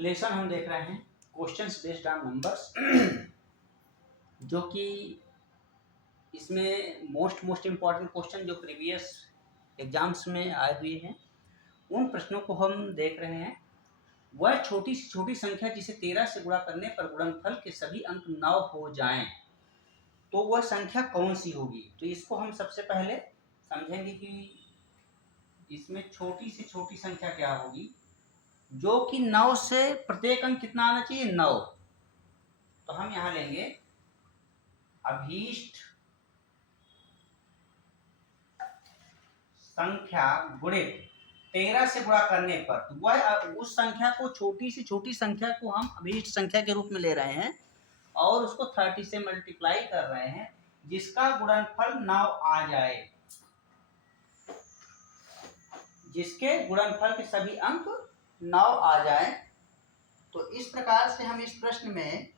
Lesson हम देख रहे हैं क्वेश्चंस बेस्ड ऑन नंबर्स, जो कि इसमें मोस्ट इम्पॉर्टेंट क्वेश्चन जो प्रीवियस एग्जाम्स में आए हुए हैं उन प्रश्नों को हम देख रहे हैं। वह छोटी से छोटी संख्या जिसे 13 से गुणा करने पर गुणनफल के सभी अंक 9 हो जाएं, तो वह संख्या कौन सी होगी। तो इसको हम सबसे पहले समझेंगे कि इसमें छोटी से छोटी संख्या क्या होगी, जो कि 9 से प्रत्येक अंक कितना आना चाहिए, 9। तो हम यहां लेंगे अभीष्ट संख्या गुणित 13 से गुणा करने पर, तो वह उस संख्या को, छोटी से छोटी संख्या को हम अभीष्ट संख्या के रूप में ले रहे हैं और उसको 30 से मल्टीप्लाई कर रहे हैं, जिसका गुणनफल 9 आ जाए, जिसके गुणनफल के सभी अंक 9 आ जाए। तो इस प्रकार से हम इस प्रश्न में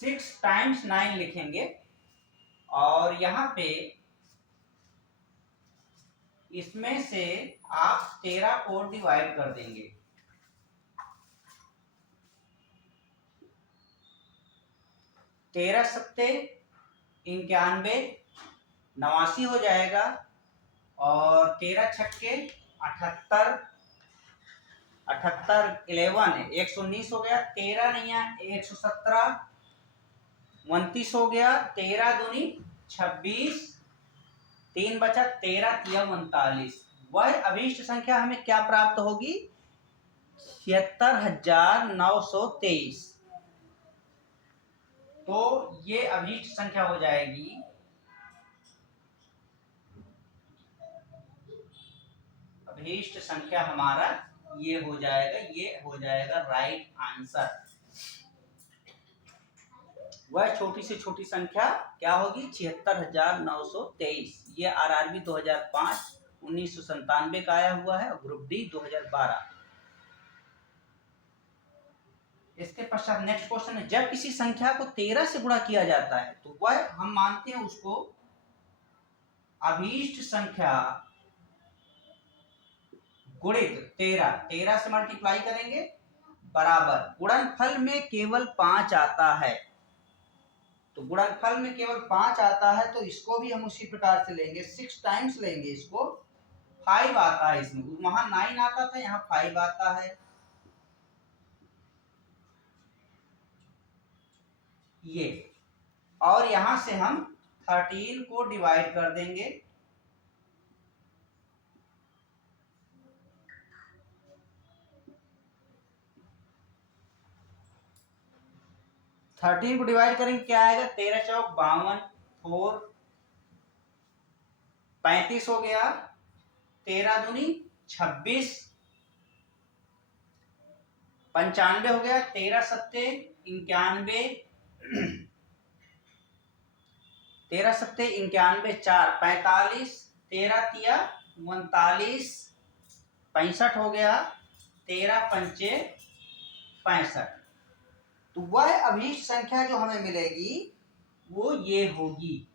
सिक्स टाइम्स 9 लिखेंगे और यहां पे इसमें से आप 13 को डिवाइड कर देंगे। 13 सत्ते 91, 89 हो जाएगा और 13 छक्के 78, 78 11 119 हो गया, 13 नैया 117, 29 हो गया, 13 दूनी 26, 3 बचा, 13 तिया 39। वह अभीष्ट संख्या हमें क्या प्राप्त होगी, 76,923। तो ये अभीष्ट संख्या हो जाएगी अभीष्ट संख्या हमारा ये हो जाएगा राइट आंसर। वह छोटी से छोटी संख्या क्या होगी, 76,923। ये RRB 2005 1997 का आया हुआ है और ग्रुप डी 2012। इसके पश्चात नेक्स्ट क्वेश्चन है, जब किसी संख्या को 13 से गुणा किया जाता है तो वह हम मानते हैं उसको अभीष्ट संख्या गुणित 13 से मल्टीप्लाई करेंगे बराबर गुणनफल में केवल 5 आता है। तो गुणनफल में केवल 5 आता है तो इसको भी हम उसी प्रकार से लेंगे, 6 टाइम्स लेंगे इसको। 5 आता है इसमें, वहां 9 आता था, यहाँ 5 आता है। ये और यहां से हम 13 को डिवाइड कर देंगे। थर्टीन को डिवाइड करेंगे क्या आएगा, 13 चौक 52, 4 35 हो गया, 13 दूनी 26, 95 हो गया, 13 सत्ते 91, 13 सत्ते 91, 4 45, 13 तिया 39, 65 हो गया, 13 पंचे 65। तो वह अभीष्ट संख्या जो हमें मिलेगी वो ये होगी,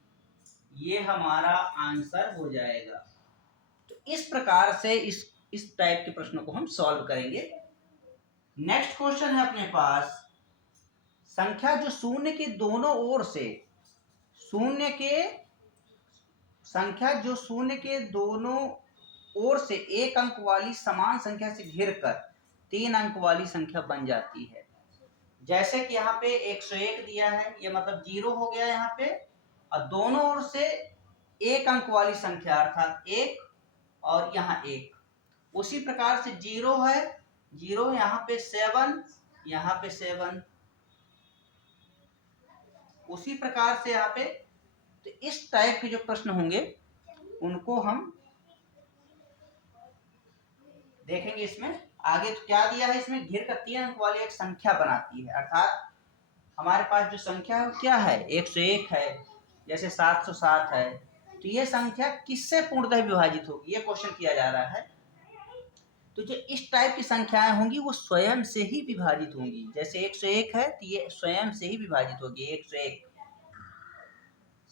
ये हमारा आंसर हो जाएगा। तो इस प्रकार से इस टाइप के प्रश्नों को हम सॉल्व करेंगे। नेक्स्ट क्वेश्चन है अपने पास, संख्या जो शून्य के दोनों ओर से एक अंक वाली समान संख्या से घिरकर 3 अंक वाली संख्या बन जाती है। जैसे कि यहाँ पे 101 दिया है, ये मतलब 0 हो गया यहाँ पे, और दोनों ओर से एक अंक वाली संख्या अर्थात 1 और यहाँ 1। उसी प्रकार से 0 है, 0 यहाँ पे 7, यहाँ पे 7, उसी प्रकार से यहाँ पे। तो इस टाइप के जो प्रश्न होंगे उनको हम देखेंगे इसमें आगे। तो क्या दिया है इसमें, घिर कर 3 अंक वाली एक संख्या बनाती है, अर्थात हमारे पास जो संख्या है क्या है, 101 है, जैसे 707 है। तो ये संख्या किससे पूर्णतः विभाजित होगी, ये क्वेश्चन किया जा रहा है। तो जो इस टाइप की संख्याएं होंगी वो स्वयं से ही विभाजित होंगी। जैसे 101 है तो ये स्वयं से ही विभाजित होगी, 101।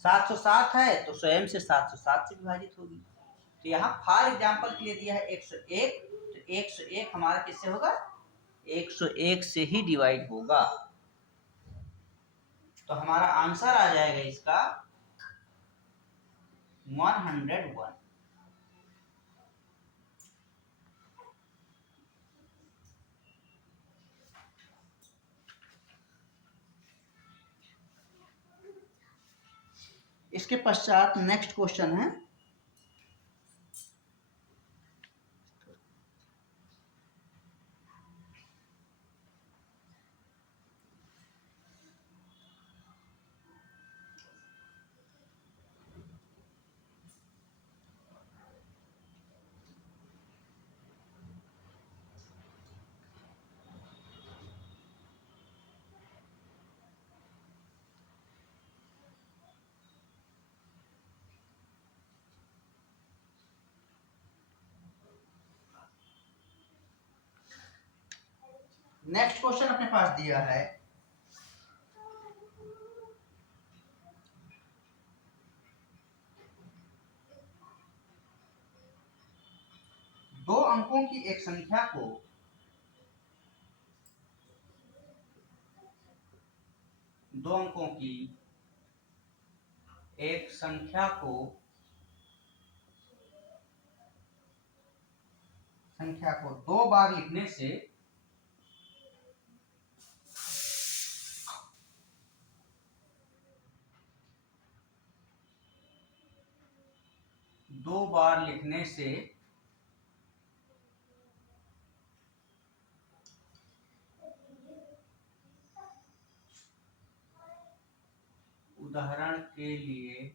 707 है तो स्वयं से 707 से विभाजित होगी। तो यहाँ फॉर एग्जाम्पल के लिए दिया है 101, तो 101 हमारा किससे होगा? 101 से ही डिवाइड होगा। तो हमारा आंसर आ जाएगा इसका 101। इसके पश्चात नेक्स्ट क्वेश्चन है नेक्स्ट क्वेश्चन अपने पास दिया है दो अंकों की एक संख्या को दो अंकों की एक संख्या को दो बार लिखने से उदाहरण के लिए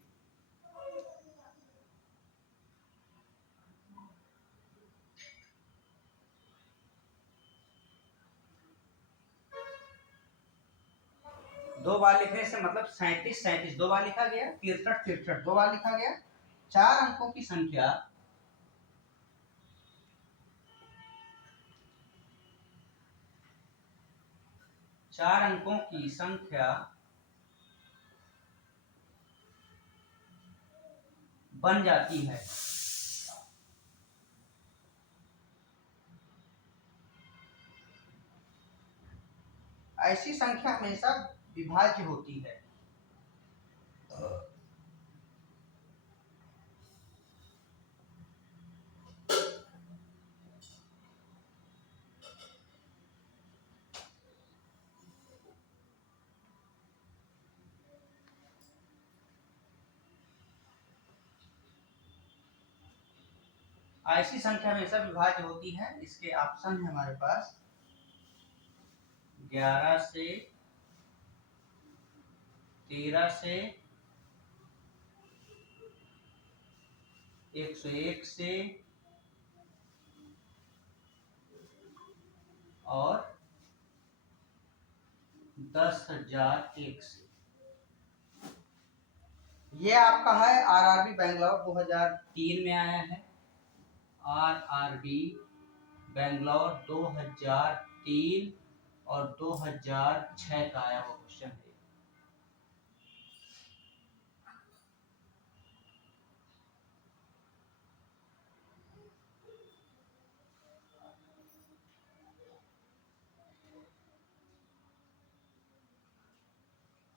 दो बार लिखने से मतलब 37 दो बार लिखा गया, 63 दो बार लिखा गया। चार अंकों की संख्या बन जाती है। ऐसी संख्या हमेशा विभाज्य होती है। ऐसी संख्या हमेशा विभाज्य होती है। इसके ऑप्शन है हमारे पास 11 से, 13 से, 101 से और 10,001 से। ये आपका है आरआरबी बैंगलोर 2003 में आया है। आरआरबी बैंगलोर 2003 और 2006 का आया हुआ क्वेश्चन है।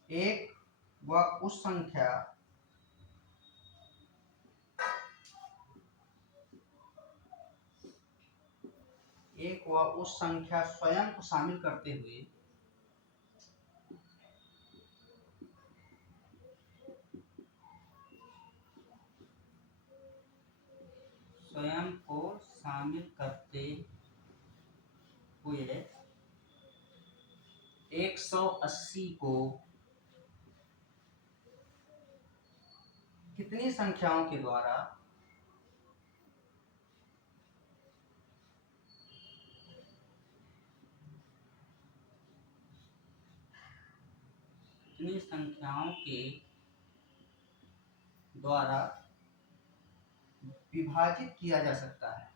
एक व उस संख्या स्वयं को शामिल करते हुए स्वयं को शामिल करते हुए 180 को कितनी संख्याओं के द्वारा कितनी संख्याओं के द्वारा विभाजित किया जा सकता है।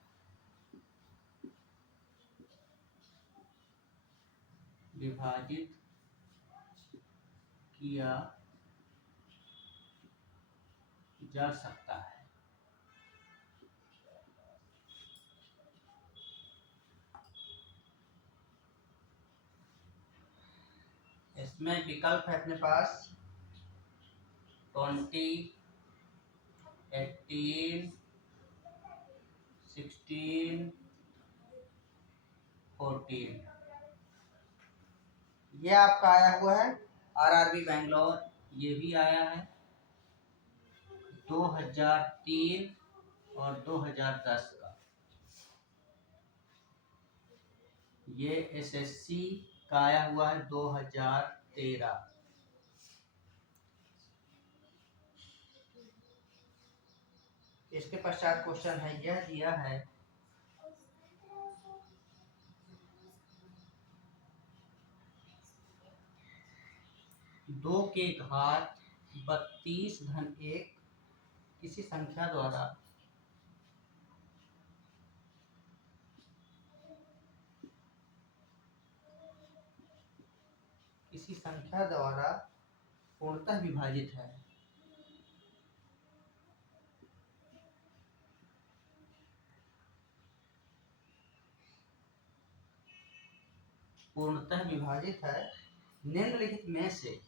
विभाजित किया जा सकता है। इसमें विकल्प है अपने पास 20, 18, 16, 14। ये आपका आया हुआ है आरआरबी बेंगलोर, ये भी आया है 2003 और 2010 का। ये एसएससी का आया हुआ है 2013। इसके पश्चात क्वेश्चन है, यह दिया है दो के घात 32 धन 1 किसी संख्या द्वारा पूर्णतः विभाजित है। पूर्णतः विभाजित है निम्नलिखित में से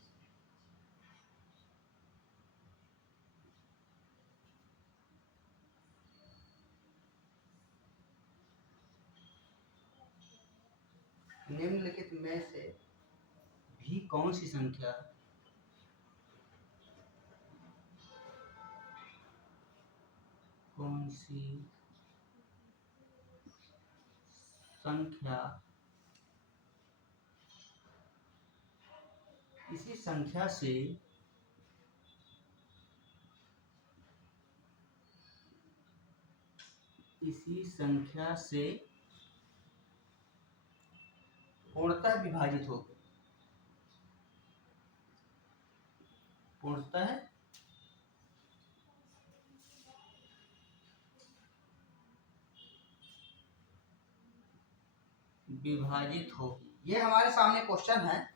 भी कौन सी संख्या इसी संख्या से पूर्णतः विभाजित हो गई। पूर्णतः विभाजित होगी। ये हमारे सामने क्वेश्चन है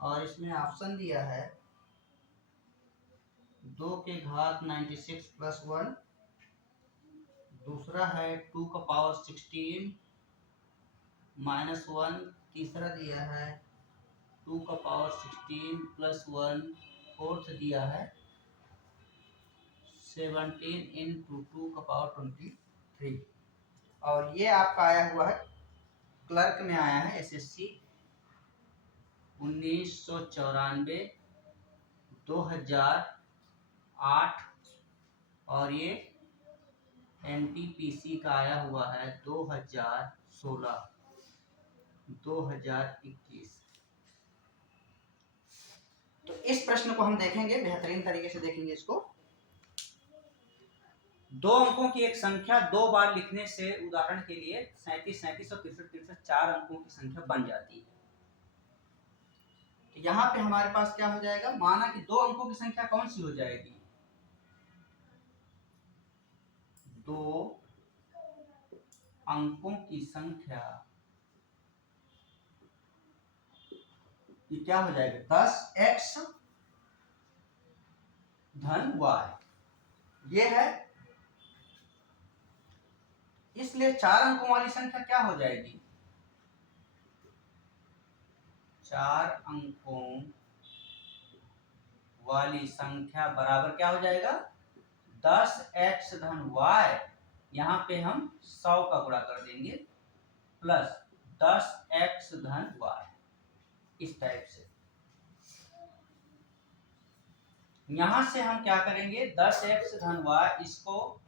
और इसमें ऑप्शन दिया है 2 के घात 96 प्लस 1, दूसरा है 2 का पावर 16 माइनस 1, तीसरा दिया है 2 का पावर 16 प्लस 1, फोर्थ दिया है 17 इंटू 2 का पावर 23। और ये आपका आया हुआ है क्लर्क में आया है एसएससी 1994, 2008 और ये एनटीपीसी का आया हुआ है 2016, 2021। तो इस प्रश्न को हम देखेंगे, बेहतरीन तरीके से देखेंगे इसको। दो अंकों की एक संख्या दो बार लिखने से उदाहरण के लिए 37, 37 और 63, 63 चार अंकों की संख्या बन जाती है। तो यहाँ पे हमारे पास क्या हो जाएगा, माना कि दो अंकों की संख्या कौन सी हो जाएगी, दो अंकों की संख्या ये क्या हो जाएगा 10x धन y, ये है। इसलिए चार अंकों वाली संख्या क्या हो जाएगी, चार अंकों वाली संख्या बराबर क्या हो जाएगा 10x धन y, यहाँ पे हम 100 का गुणा कर देंगे प्लस 10x धन y, इस टाइप से। यहां से हम क्या करेंगे 10x धन y, इसको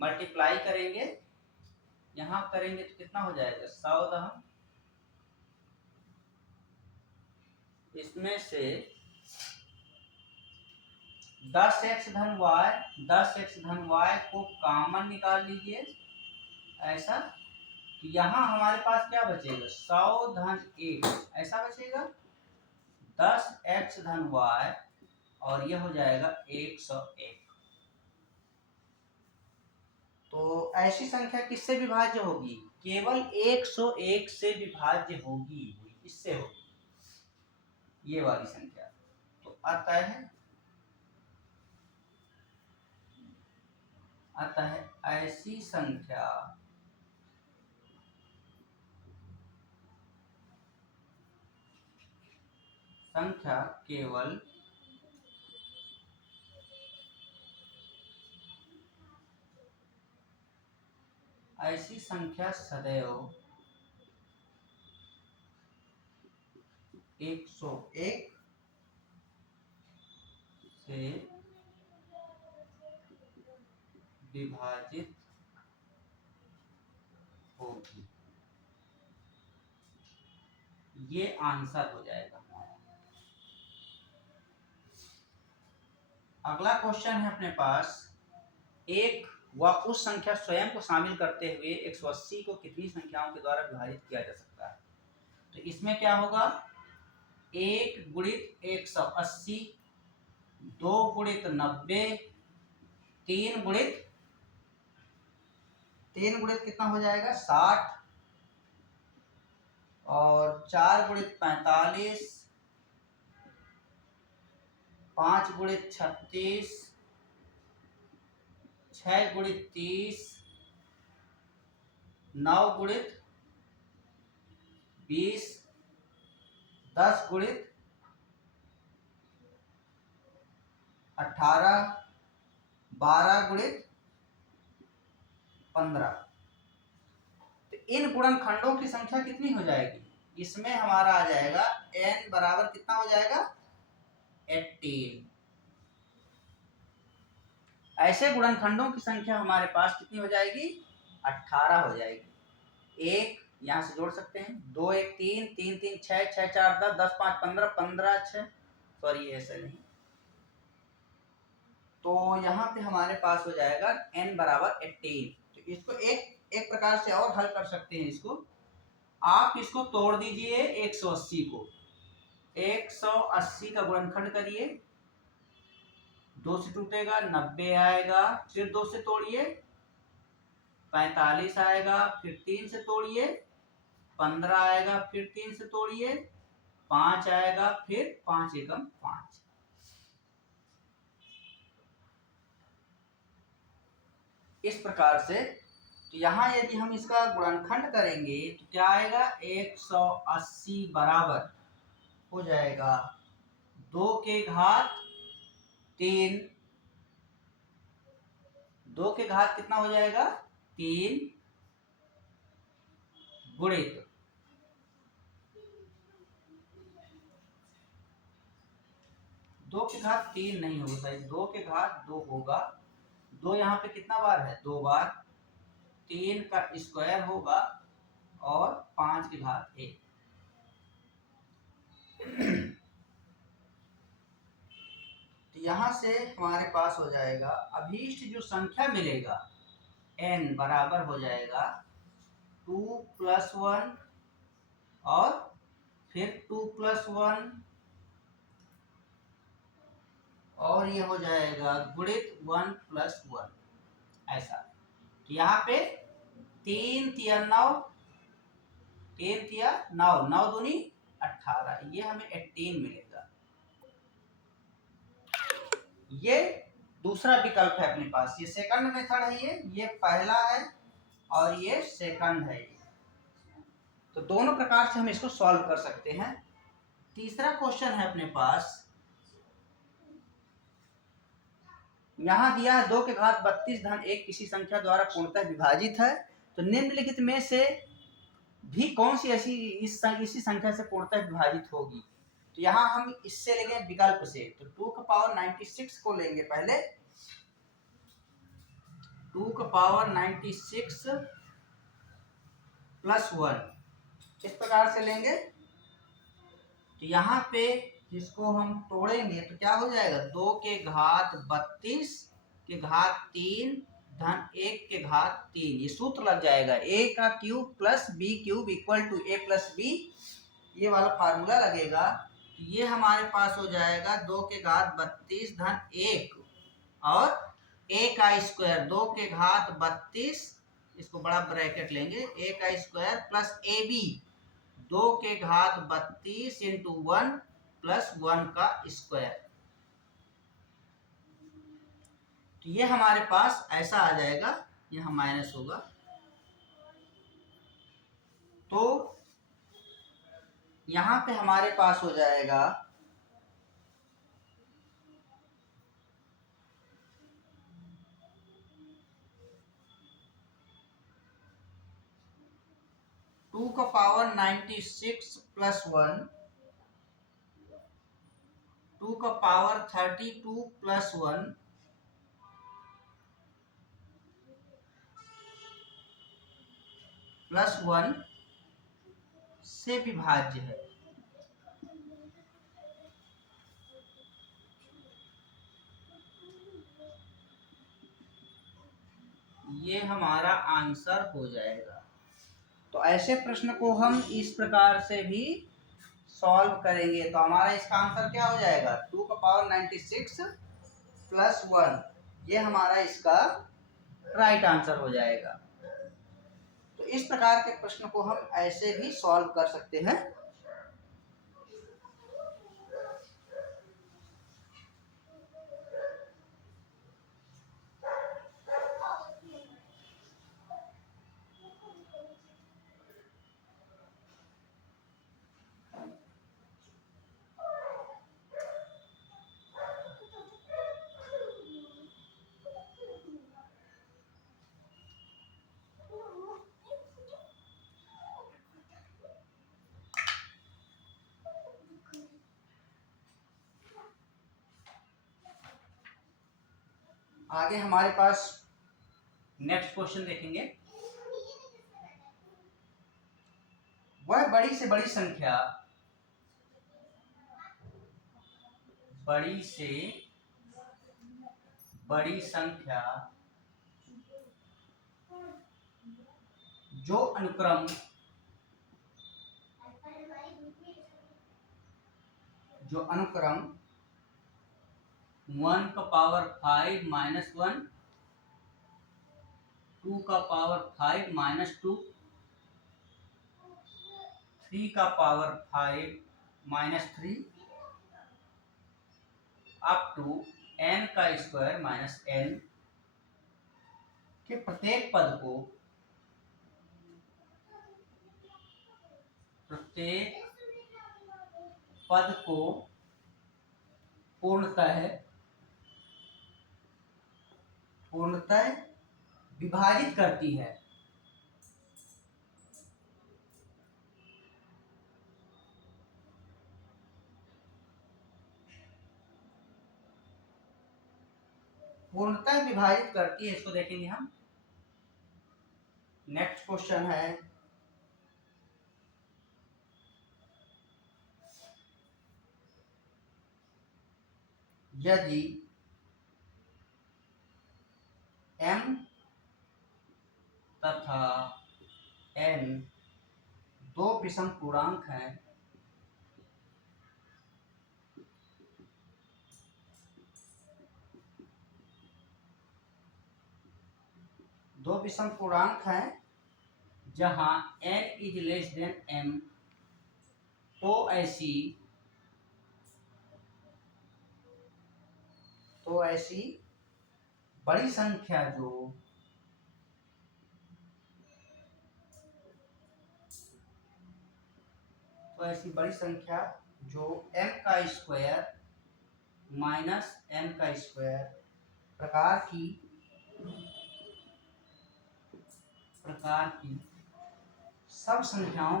मल्टीप्लाई करेंगे, यहां करेंगे तो कितना हो जाएगा 100 दहम, इसमें से 10x धन y को कॉमन निकाल लीजिए ऐसा, तो यहाँ हमारे पास क्या बचेगा 100 धन 1 ऐसा बचेगा, 10x धन y और यह हो जाएगा 101। तो ऐसी संख्या किससे विभाज्य होगी, केवल 101 से विभाज्य होगी, इससे होगी ये वाली संख्या। तो आता है अतः ऐसी संख्या केवल ऐसी संख्या सदैव 101 से विभाजित होगी। ये आंसर हो जाएगा हमारा। अगला क्वेश्चन है अपने पास, एक व उस संख्या स्वयं को शामिल करते हुए 180 को कितनी संख्याओं के द्वारा विभाजित किया जा सकता है। तो इसमें क्या होगा, 1 गुणित 180, 2 गुणित 90, 3 गुणित कितना हो जाएगा 60, और 4 गुणित 45, 5 गुणित 36, 6 गुणित 30, 9 गुणित 20, 10 गुणित 18, 12 गुणित 15। तो इन गुणनखंडों की संख्या कितनी हो जाएगी, इसमें हमारा आ जाएगा n बराबर कितना हो जाएगा 18। ऐसे गुणनखंडों की संख्या हमारे पास कितनी हो जाएगी 18 हो जाएगी। एक यहां से जोड़ सकते हैं, 2 1 3, 3 3 6, 6 4 10, 10 5 15, 15 6, सॉरी ऐसा नहीं, तो यहाँ पे हमारे पास हो जाएगा n बराबर 18। तो इसको एक प्रकार से और हल कर सकते हैं। इसको आप इसको तोड़ दीजिए 180 को, 180 का गुणनखंड करिए, 2 से टूटेगा 90 आएगा, फिर 2 से तोड़िए 45 आएगा, फिर 3 से तोड़िए 15 आएगा, फिर 3 से तोड़िए 5 आएगा, फिर 5 एकम 5। इस प्रकार से तो यहाँ यदि हम इसका गुणनखंड करेंगे तो क्या आएगा 180 बराबर हो जाएगा 2 के घात 3, 2 के घात कितना हो जाएगा 3 गुणित 2 के घात 3 नहीं होगा, 2 के घात 2 होगा, 2 यहाँ पे कितना बार है 2 बार, 3 का स्क्वायर होगा और 5 की घात 1। तो यहाँ से हमारे पास हो जाएगा अभीष्ट जो संख्या मिलेगा n बराबर हो जाएगा 2 + 1 और फिर 2 + 1 और ये हो जाएगा गुणित 1 + 1 ऐसा। तो यहाँ पे 3 तिया 9, 3 तिया 9, 9 दूनी 18, ये हमें 18 मिलेगा। ये दूसरा विकल्प है अपने पास, ये सेकंड मेथड है, ये पहला है और ये सेकंड है। तो दोनों प्रकार से हम इसको सॉल्व कर सकते हैं। तीसरा क्वेश्चन है अपने पास, यहाँ दिया है 2 के घात 32 धन 1 किसी संख्या द्वारा पूर्णतः विभाजित है, तो निम्नलिखित में से भी कौन सी ऐसी इसी संख्या से पूर्णतः विभाजित होगी। तो यहाँ हम इससे लेंगे विकल्प से, तो 2 का पावर 96 को लेंगे पहले, 2 का पावर 96 + 1 इस प्रकार से लेंगे। तो यहाँ पे जिसको हम तोड़ेंगे तो क्या हो जाएगा 2 के घात 32 के घात 3 धन 1 के घात 3, ये सूत्र लग जाएगा a का cube plus b cube equal to a plus b, ये वाला फार्मूला लगेगा। तो ये हमारे पास हो जाएगा 2 के घात 32 धन 1 और a का स्क्वायर 2 के घात 32, इसको बड़ा ब्रैकेट लेंगे, a का स्क्वायर प्लस ab 2 के घात 32 इंटू 1 + 1 का स्क्वायर। ये हमारे पास ऐसा आ जाएगा, यहाँ माइनस होगा, तो यहाँ पे हमारे पास हो जाएगा 2 का पावर 96 प्लस 1, 2 का पावर 32 प्लस 1, प्लस 1 से विभाज्य है। ये हमारा आंसर हो जाएगा। तो ऐसे प्रश्न को हम इस प्रकार से भी सॉल्व करेंगे। तो हमारा इसका आंसर क्या हो जाएगा, 2 का पावर 96 प्लस 1, ये हमारा इसका राइट आंसर हो जाएगा। तो इस प्रकार के प्रश्न को हम ऐसे भी सॉल्व कर सकते हैं। आगे हमारे पास नेक्स्ट क्वेश्चन देखेंगे। वह बड़ी से बड़ी संख्या, बड़ी से बड़ी संख्या जो अनुक्रम 1 का पावर 5 माइनस 1, 2 का पावर 5 माइनस 2, 3 का power 5 minus 3, up to n का स्क्वायर माइनस n के प्रत्येक पद को पूर्णतः विभाजित करती है। पूर्णतः विभाजित करती है, इसको देखेंगे हम। नेक्स्ट क्वेश्चन है, यदि m तथा n दो विषम पूर्णांक हैं, जहां n is less than m, तो ऐसी बड़ी संख्या जो m का स्क्वायर माइनस n का स्क्वायर प्रकार की सब संख्याओं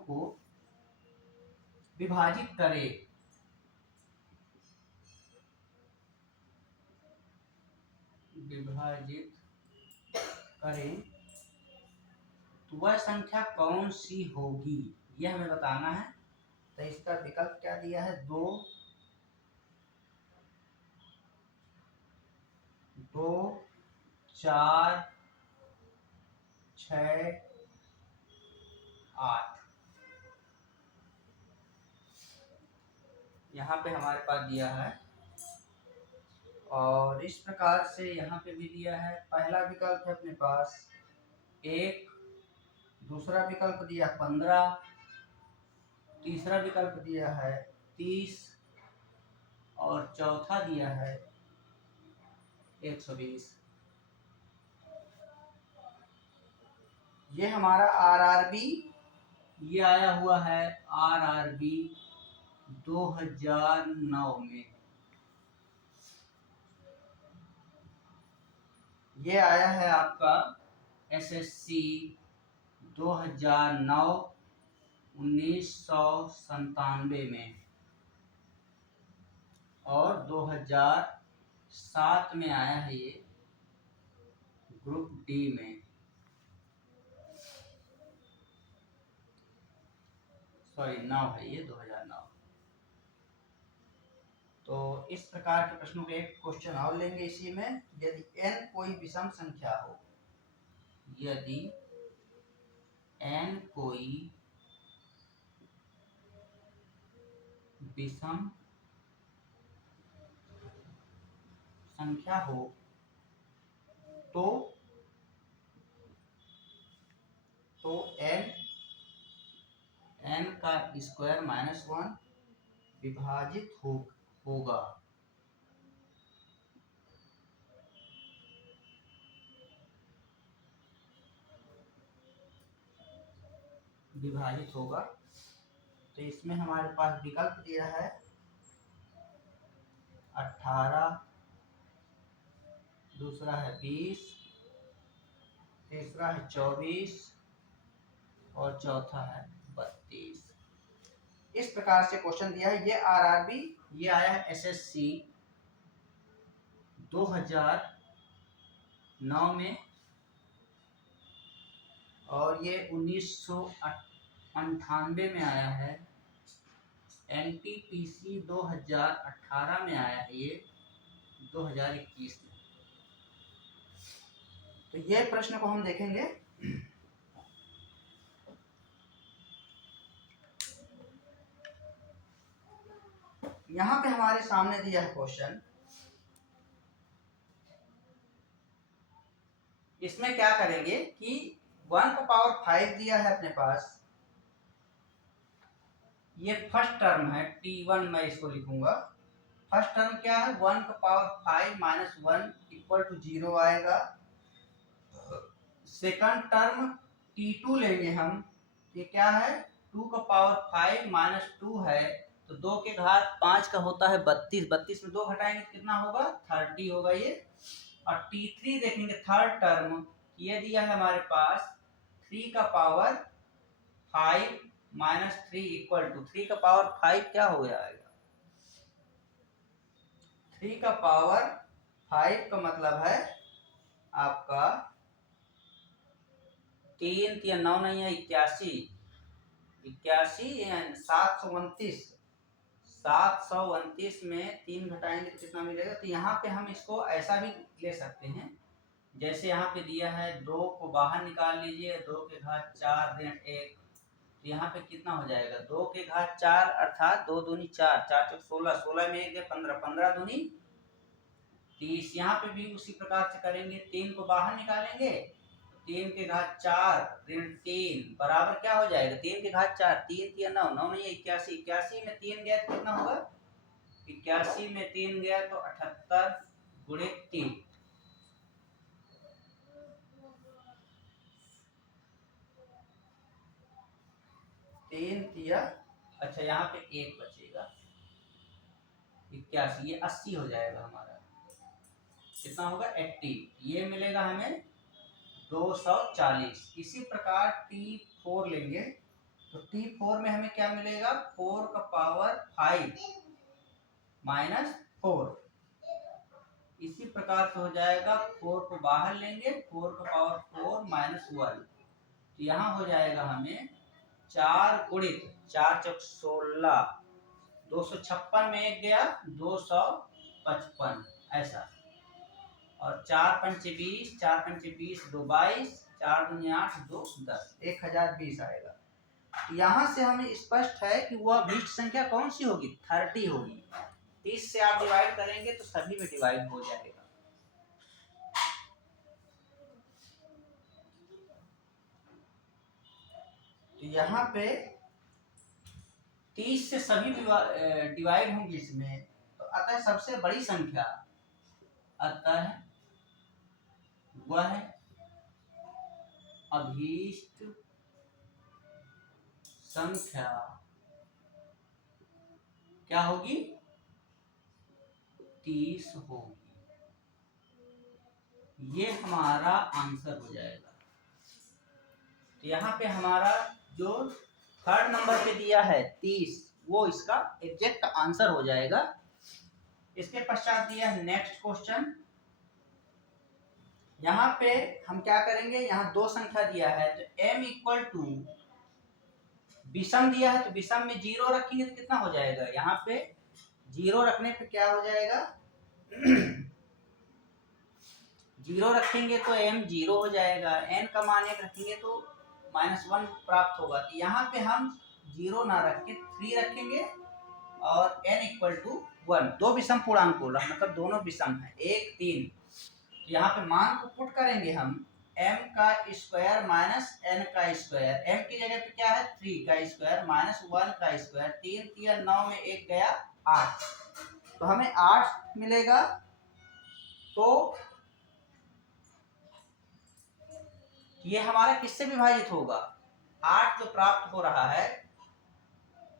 को विभाजित करे, तो वह संख्या कौन सी होगी, यह हमें बताना है। तो इसका विकल्प क्या दिया है, 2, 4, 6, 8 यहाँ पे हमारे पास दिया है, और इस प्रकार से यहाँ पे भी दिया है। पहला विकल्प है अपने पास 1, दूसरा विकल्प दिया 15, तीसरा विकल्प दिया है 30 और चौथा दिया है 120। ये हमारा आरआरबी ये आया हुआ है आरआरबी 2009 में। ये आया है आपका एसएससी 2009 1997 में और 2007 में आया है ये ग्रुप डी में। सॉरी 9 है ये 2009। तो इस प्रकार के प्रश्नों के एक क्वेश्चन और लेंगे इसी में। यदि n कोई विषम संख्या हो, यदि n कोई विषम संख्या हो तो n का स्क्वायर -1 विभाजित होगा तो इसमें हमारे पास विकल्प दिया है 18, दूसरा है 20, तीसरा है 24 और चौथा है 32। इस प्रकार से क्वेश्चन दिया है। ये आरआरबी ये आया है एसएससी 2009 में और ये 1998 में आया है। एनटीपीसी 2018 में आया है ये 2021 में। तो ये प्रश्न को हम देखेंगे। यहाँ पे हमारे सामने दिया है क्वेश्चन। इसमें क्या करेंगे कि 1 का पावर 5 दिया है अपने पास। ये फर्स्ट टर्म है T1, मैं इसको लिखूंगा। फर्स्ट टर्म क्या है 1 का पावर 5 माइनस 1 इक्वल टू 0 आएगा। सेकंड टर्म T2 लेंगे हम। ये क्या है 2 का पावर 5 माइनस 2 है तो 2 के घात 5 का होता है 32। 32 में 2 घटाएंगे कितना होगा 30 होगा ये। और T3 देखेंगे थर्ड टर्म, ये दिया है हमारे पास 3 का पावर 5 माइनस 3 इक्वल टू 3 का पावर 5 क्या हो जाएगा 3 का पावर 5 का मतलब है आपका 3 या 9 नहीं है 81 729 में 3 घटाएंगे तो कितना मिलेगा। तो यहाँ पे हम इसको ऐसा भी ले सकते हैं, जैसे यहाँ पे दिया है 2 को बाहर निकाल लीजिए, 2 के घात 4 ऋण 1। तो यहाँ पे कितना हो जाएगा 2 के घात 4 अर्थात 2 दूनी 4, 4 चौक 16, 16 में 1 गया 15, 15 दूनी 30। यहाँ पे भी उसी प्रकार से करेंगे। 3 को बाहर निकालेंगे, 3 के घात 4 ऋण 3 बराबर क्या हो जाएगा 3 के घात 4, 3 या 9, 9 नहीं 81, 81 में 3 गया तो कितना होगा 81 में 3 गया तो 78 गुणित 3। अच्छा यहाँ पे 1 बचेगा 81, ये 80 हो जाएगा हमारा। कितना होगा 80, ये मिलेगा हमें 240। इसी प्रकार T4 लेंगे तो T4 में हमें क्या मिलेगा 4 का पावर 5 माइनस 4। इसी प्रकार से हो जाएगा 4 को बाहर लेंगे, 4 का पावर 4 माइनस 1। तो यहाँ हो जाएगा हमें 4 गुणित 4 चौक 16, 256 में 1 गया 255 ऐसा। और 4 पंचे 20, 4 पंचे 20, 2 22, 4 दूनी 8, 2 10, 1020 आएगा। यहाँ से हमें स्पष्ट है कि वह विशिष्ट संख्या कौन सी होगी 30 होगी। 30 से आप डिवाइड करेंगे तो सभी में डिवाइड हो जाएगा। तो यहाँ पे 30 से सभी डिवाइड होंगे इसमें, तो अतः सबसे बड़ी संख्या अतः वह अभीष्ट संख्या क्या होगी? 30 होगी। ये हमारा आंसर हो जाएगा। तो यहाँ पे हमारा जो थर्ड नंबर पे दिया है 30, वो इसका एग्जैक्ट आंसर हो जाएगा। इसके पश्चात दिया है नेक्स्ट क्वेश्चन। यहाँ पे हम क्या करेंगे, यहाँ दो संख्या दिया है तो m इक्वल टू विषम दिया है, तो विषम में 0 रखेंगे तो कितना हो जाएगा? यहाँ पे 0 रखने पे क्या हो जाएगा? 0 रखेंगे तो m 0 हो जाएगा, n का मान 1 रखेंगे तो -1 प्राप्त होगा। तो यहाँ पे हम 0 ना रख के 3 रखेंगे और n इक्वल टू 1। दो विषम पूर्णांक बोला, मतलब दोनों विषम है, 1 3। यहाँ पे मान को पुट करेंगे हम, m का स्क्वायर माइनस n का स्क्वायर। m की जगह पे क्या है? 3 का स्क्वायर माइनस 1 का स्क्वायर। 3 3 9 में 1 गया 8, तो हमें 8 मिलेगा। तो ये हमारा किससे विभाजित होगा? 8 जो प्राप्त हो रहा है,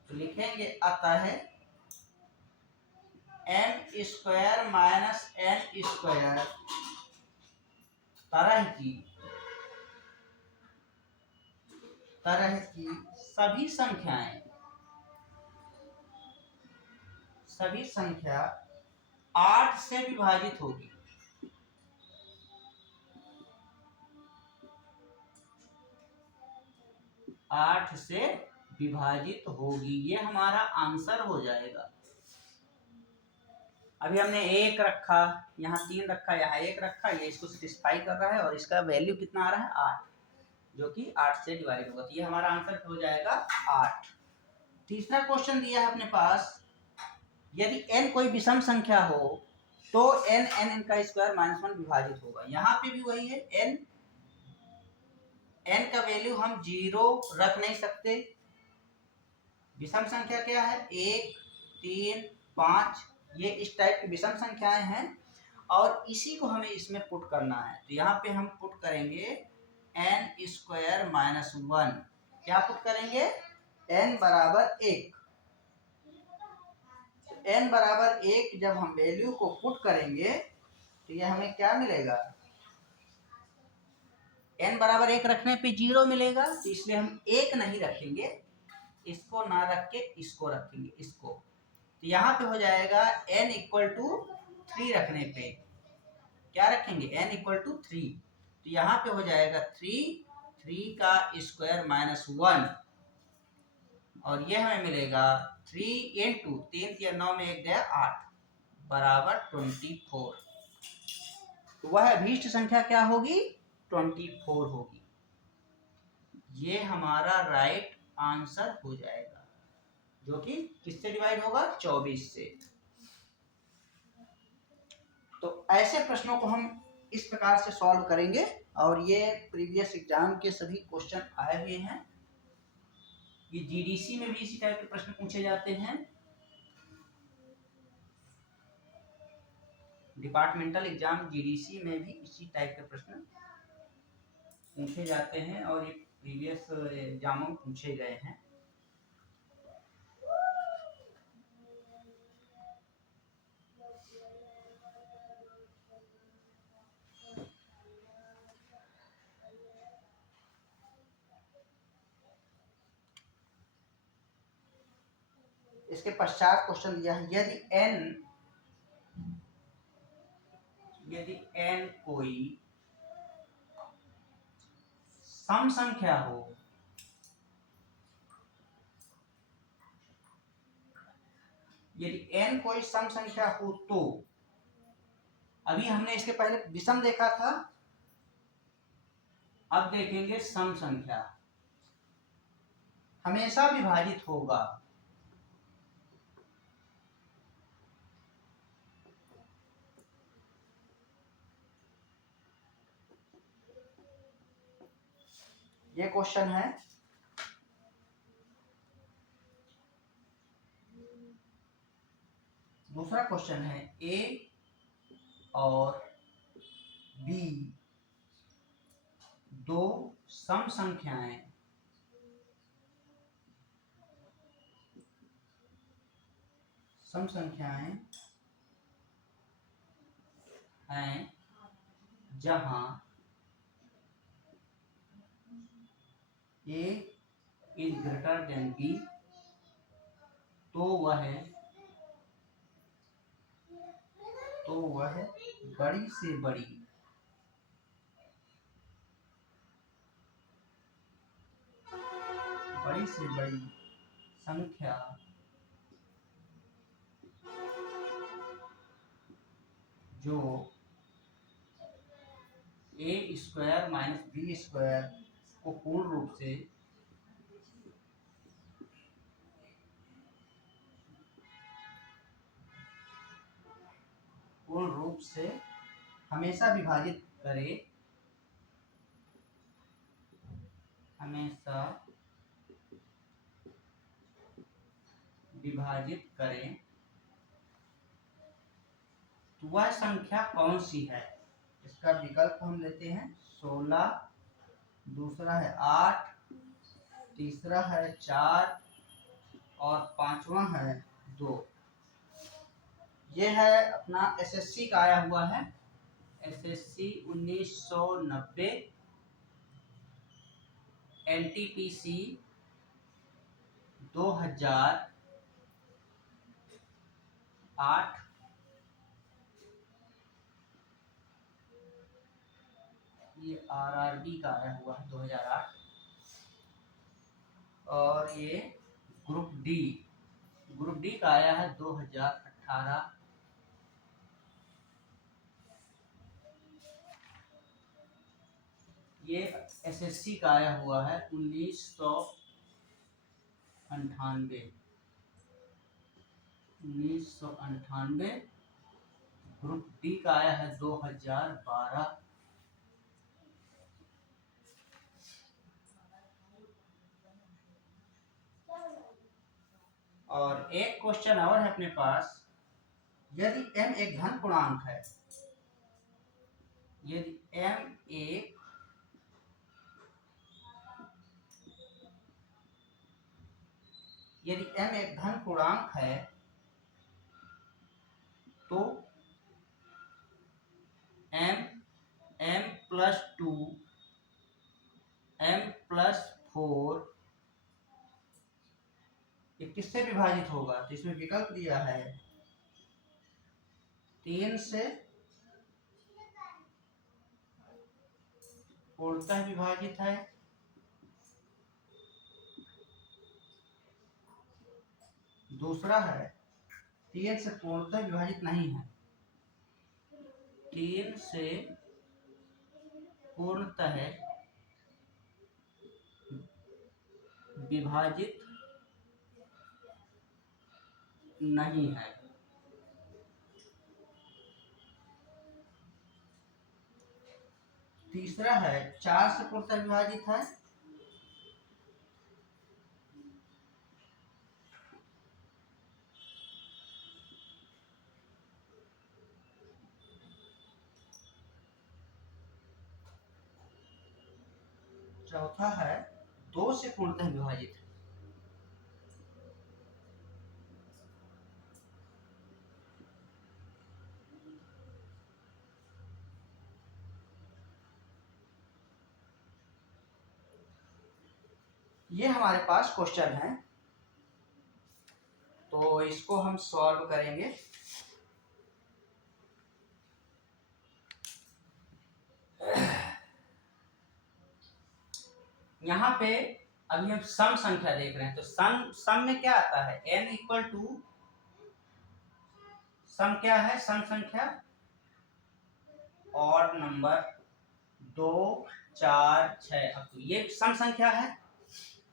तो लिखेंगे अतः m square minus n square तरह की सभी संख्या 8 से विभाजित होगी। ये हमारा आंसर हो जाएगा। अभी हमने 1 रखा, यहाँ 3 रखा, यहाँ 1 रखा, ये इसको सेटिस्फाई कर रहा है और इसका वैल्यू कितना आ रहा है? 8, जो कि 8 से डिवाइड होगा। तो ये हमारा आंसर हो जाएगा 8। तीसरा क्वेश्चन दिया है अपने पास, यदि n कोई विषम संख्या हो तो n का स्क्वायर -1 विभाजित होगा। यहाँ पे भी वही है, n का वैल्यू हम 0 रख नहीं सकते। विषम संख्या क्या है? 1 3 5, ये इस टाइप की विषम संख्याएं हैं और इसी को हमें इसमें पुट करना है। तो यहाँ पे हम पुट करेंगे n स्क्वायर -1। क्या पुट करेंगे? n बराबर 1। n बराबर 1 जब हम वैल्यू को पुट करेंगे तो ये हमें क्या मिलेगा? n बराबर 1 रखने पे 0 मिलेगा, तो इसलिए हम 1 नहीं रखेंगे, इसको ना रख के इसको रखेंगे, इसको। तो यहाँ पे हो जाएगा n इक्वल टू 3 रखने पे क्या रखेंगे? n equal to 3। तो यहाँ पे हो जाएगा 3 का स्क्वायर -1 और ये हमें मिलेगा 3 इंटू 3 3 9 में 1 गया 8 बराबर 24। तो वह अभीष्ट संख्या क्या होगी? 24 होगी। ये हमारा राइट आंसर हो जाएगा, जो कि किससे डिवाइड होगा? 24 से। तो ऐसे प्रश्नों को हम इस प्रकार से सॉल्व करेंगे और ये प्रीवियस एग्जाम के सभी क्वेश्चन आए हुए हैं। ये जीडीसी में भी इसी टाइप के प्रश्न पूछे जाते हैं, डिपार्टमेंटल एग्जाम जीडीसी में भी इसी टाइप के प्रश्न पूछे जाते हैं और ये प्रीवियस एग्जामों में पूछे गए हैं। इसके पश्चात क्वेश्चन दिया है, यदि n कोई सम संख्या हो, यदि n कोई सम संख्या हो तो, अभी हमने इसके पहले विषम देखा था, अब देखेंगे सम संख्या हमेशा विभाजित होगा। ये क्वेश्चन है दूसरा क्वेश्चन है ए और बी दो सम संख्याएं हैं जहां ए इज ग्रेटर देन बी, तो वह बड़ी से बड़ी संख्या जो ए स्क्वायर माइनस बी स्क्वायर को पूर्ण रूप से हमेशा विभाजित करें, तो वह संख्या कौन सी है। इसका विकल्प हम लेते हैं 16, दूसरा है 8, तीसरा है 4 और पांचवा है 2। ये है अपना एसएससी का आया हुआ है, एसएससी 1990, एनटीपीसी 2008, ये आरआरबी का आया हुआ है 2008, और ये ग्रुप डी का आया है 2018। ये एसएससी का आया हुआ है 1998, ग्रुप डी का आया है 2012। और एक क्वेश्चन और है अपने पास, यदि m एक धन पूर्णांक है, यदि m एक धन पूर्णांक है, तो m प्लस 2 m प्लस 4 ये किससे विभाजित होगा। तो इसमें विकल्प दिया है 3 से पूर्णतः विभाजित है, दूसरा है 3 से पूर्णतः विभाजित नहीं है, 3 से पूर्णतः विभाजित नहीं है। तीसरा है 4 से पूर्णतः विभाजित है, चौथा है 2 से पूर्णतः विभाजित है। ये हमारे पास क्वेश्चन है, तो इसको हम सॉल्व करेंगे। यहाँ पे अभी हम सम संख्या देख रहे हैं, तो सम में क्या आता है, n इक्वल टू सम क्या है, सम संख्या ऑड नंबर 2, 4, 6, अब तो ये सम संख्या है।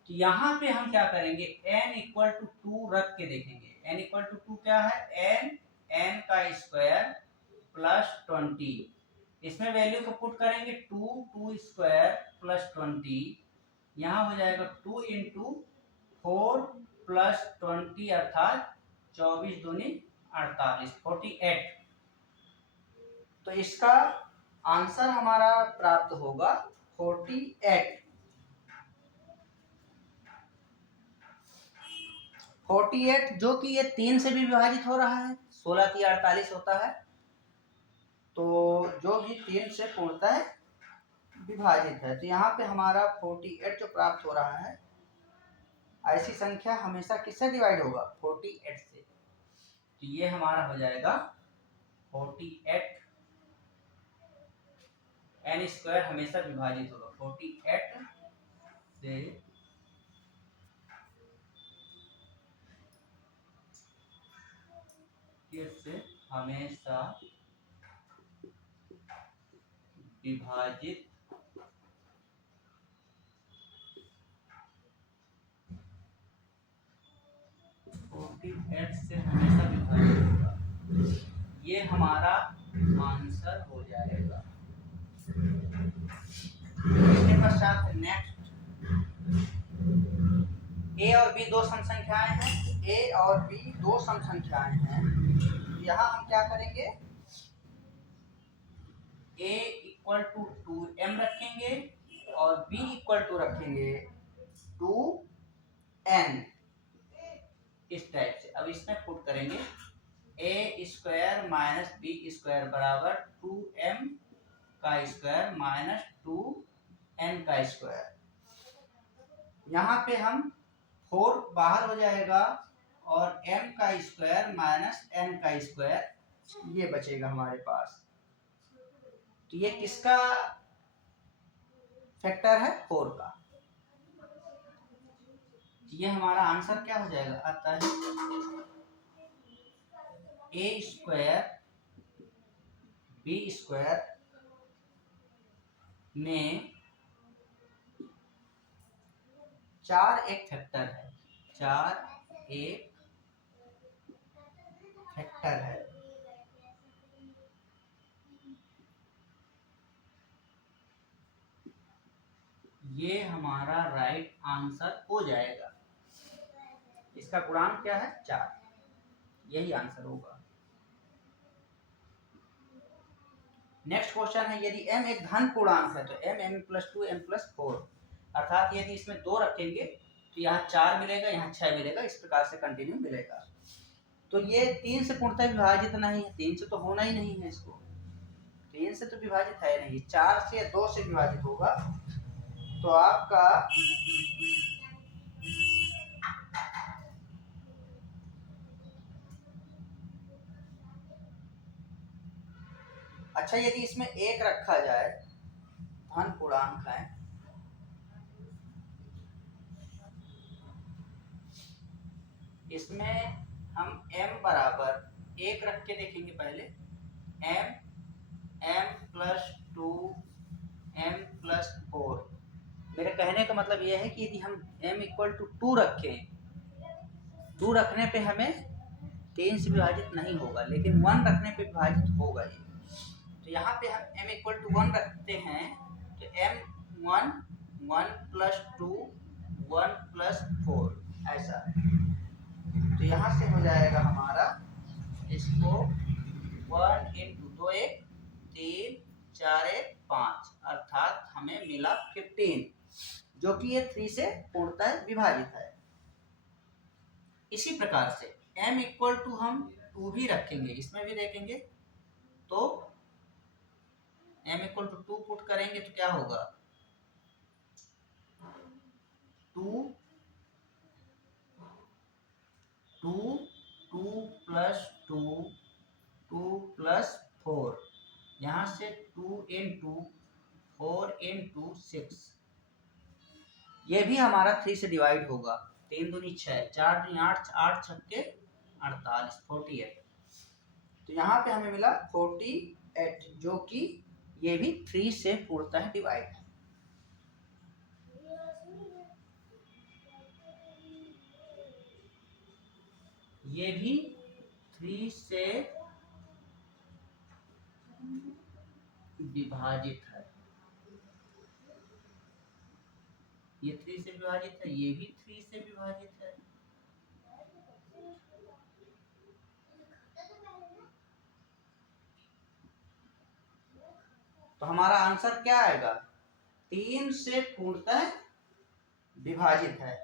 तो यहाँ पे हम क्या करेंगे, n इक्वल टू 2 रख के देखेंगे। n इक्वल टू 2 क्या है, n का स्क्वायर प्लस 20, इसमें वैल्यू को पुट करेंगे 2 स्क्वायर प्लस 20, यहाँ हो जाएगा 2 इंटू 4 प्लस 20 अर्थात 24 दूनी 48, 48। तो इसका आंसर हमारा प्राप्त होगा 48। 48 जो कि ये 3 से भी विभाजित हो रहा है, 16 की 48 होता है, तो जो भी 3 से पूर्णतः विभाजित है। तो यहाँ पे हमारा 48 जो प्राप्त हो रहा है, ऐसी संख्या हमेशा किससे डिवाइड होगा? 48 से। तो ये हमारा हो जाएगा 48, n स्क्वायर हमेशा विभाजित होगा 48 से हमेशा विभाजित से हमेशा विभाजित होगा। ये हमारा आंसर हो जाएगा। इसके पश्चात नेक्स्ट, ए और बी दो सम संख्याएं हैं, ए और बी दो सम संख्याएं हैं। यहाँ हम क्या करेंगे? a इक्वल टू 2m रखेंगे और b इक्वल टू रखेंगे 2n, इस टाइप से। अब इसमें पुट करेंगे a square minus b square बराबर 2m का स्क्वायर माइनस 2n का स्क्वायर। यहाँ पे हम 4 बाहर हो जाएगा और m का स्क्वायर माइनस n का स्क्वायर ये बचेगा हमारे पास। तो ये किसका फैक्टर है? 4 का। ये हमारा आंसर क्या हो जाएगा? आता है a स्क्वायर बी स्क्वायर में 4 एक फैक्टर है, 4 एक फैक्टर है। ये हमारा राइट आंसर हो जाएगा। इसका गुणांक क्या है? 4, यही आंसर होगा। नेक्स्ट क्वेश्चन है, यदि m एक धन पूर्णांक है तो m प्लस 2 m प्लस 4, अर्थात यदि इसमें 2 रखेंगे तो यहाँ 4 मिलेगा, यहाँ 6 मिलेगा, इस प्रकार से कंटिन्यू मिलेगा। तो ये 3 से पूर्णतः विभाजित नहीं है, 3 से तो होना ही नहीं है, इसको 3 से तो विभाजित है नहीं, 4 से या 2 से विभाजित होगा। तो आपका अच्छा, यदि इसमें 1 रखा जाए, धन पूर्णांक है, इसमें हम m बराबर 1 रख के देखेंगे पहले। m plus 2 m plus 4। मेरे कहने का मतलब यह है कि यदि हम m इक्वल टू 2 रखें, 2 रखने पे हमें 3 से विभाजित नहीं होगा, लेकिन 1 रखने पे विभाजित होगा ये। तो यहाँ पे हम m इक्वल टू 1 रखते हैं तो m 1 प्लस 2 1 प्लस 4 ऐसा है। तो यहाँ से हो जाएगा हमारा, इसको 1 इंटू 2 1 3 4 1 5, अर्थात हमें मिला 15, जो कि ये 3 से पूर्णतः विभाजित है। इसी प्रकार से m इक्वल टू हम 2 भी रखेंगे, इसमें भी देखेंगे तो m इक्वल टू 2 पुट करेंगे तो क्या होगा? 2 प्लस 2 2 प्लस 4, यहाँ से 2 इंटू 4 इंटू 6, ये भी हमारा 3 से डिवाइड होगा। 3 दूनी 6, 4 दूनी 8, 8 छक्के 48, 48। तो यहाँ पे हमें मिला 48, जो कि ये भी 3 से पूर्णतः डिवाइड है। ये भी 3 से विभाजित है, ये 3 से विभाजित है, ये भी 3 से विभाजित है। तो हमारा आंसर क्या आएगा? 3 से पूर्णतः विभाजित है,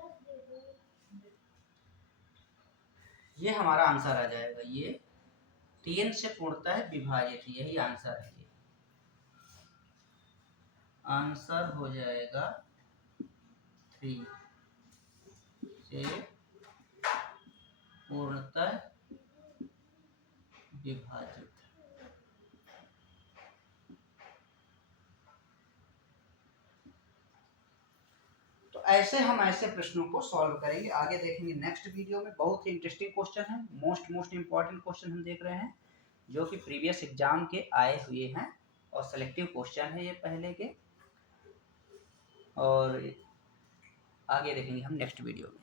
ये हमारा आंसर आ जाएगा। ये 3 से पूर्णतः विभाजित, यही आंसर है। ये आंसर हो जाएगा 3 से पूर्णतः विभाजित। तो ऐसे हम ऐसे प्रश्नों को सॉल्व करेंगे, आगे देखेंगे नेक्स्ट वीडियो में। बहुत ही इंटरेस्टिंग क्वेश्चन है, मोस्ट इंपॉर्टेंट क्वेश्चन हम देख रहे हैं, जो कि प्रीवियस एग्जाम के आए हुए हैं और सेलेक्टिव क्वेश्चन है ये पहले के। और आगे देखेंगे हम नेक्स्ट वीडियो में।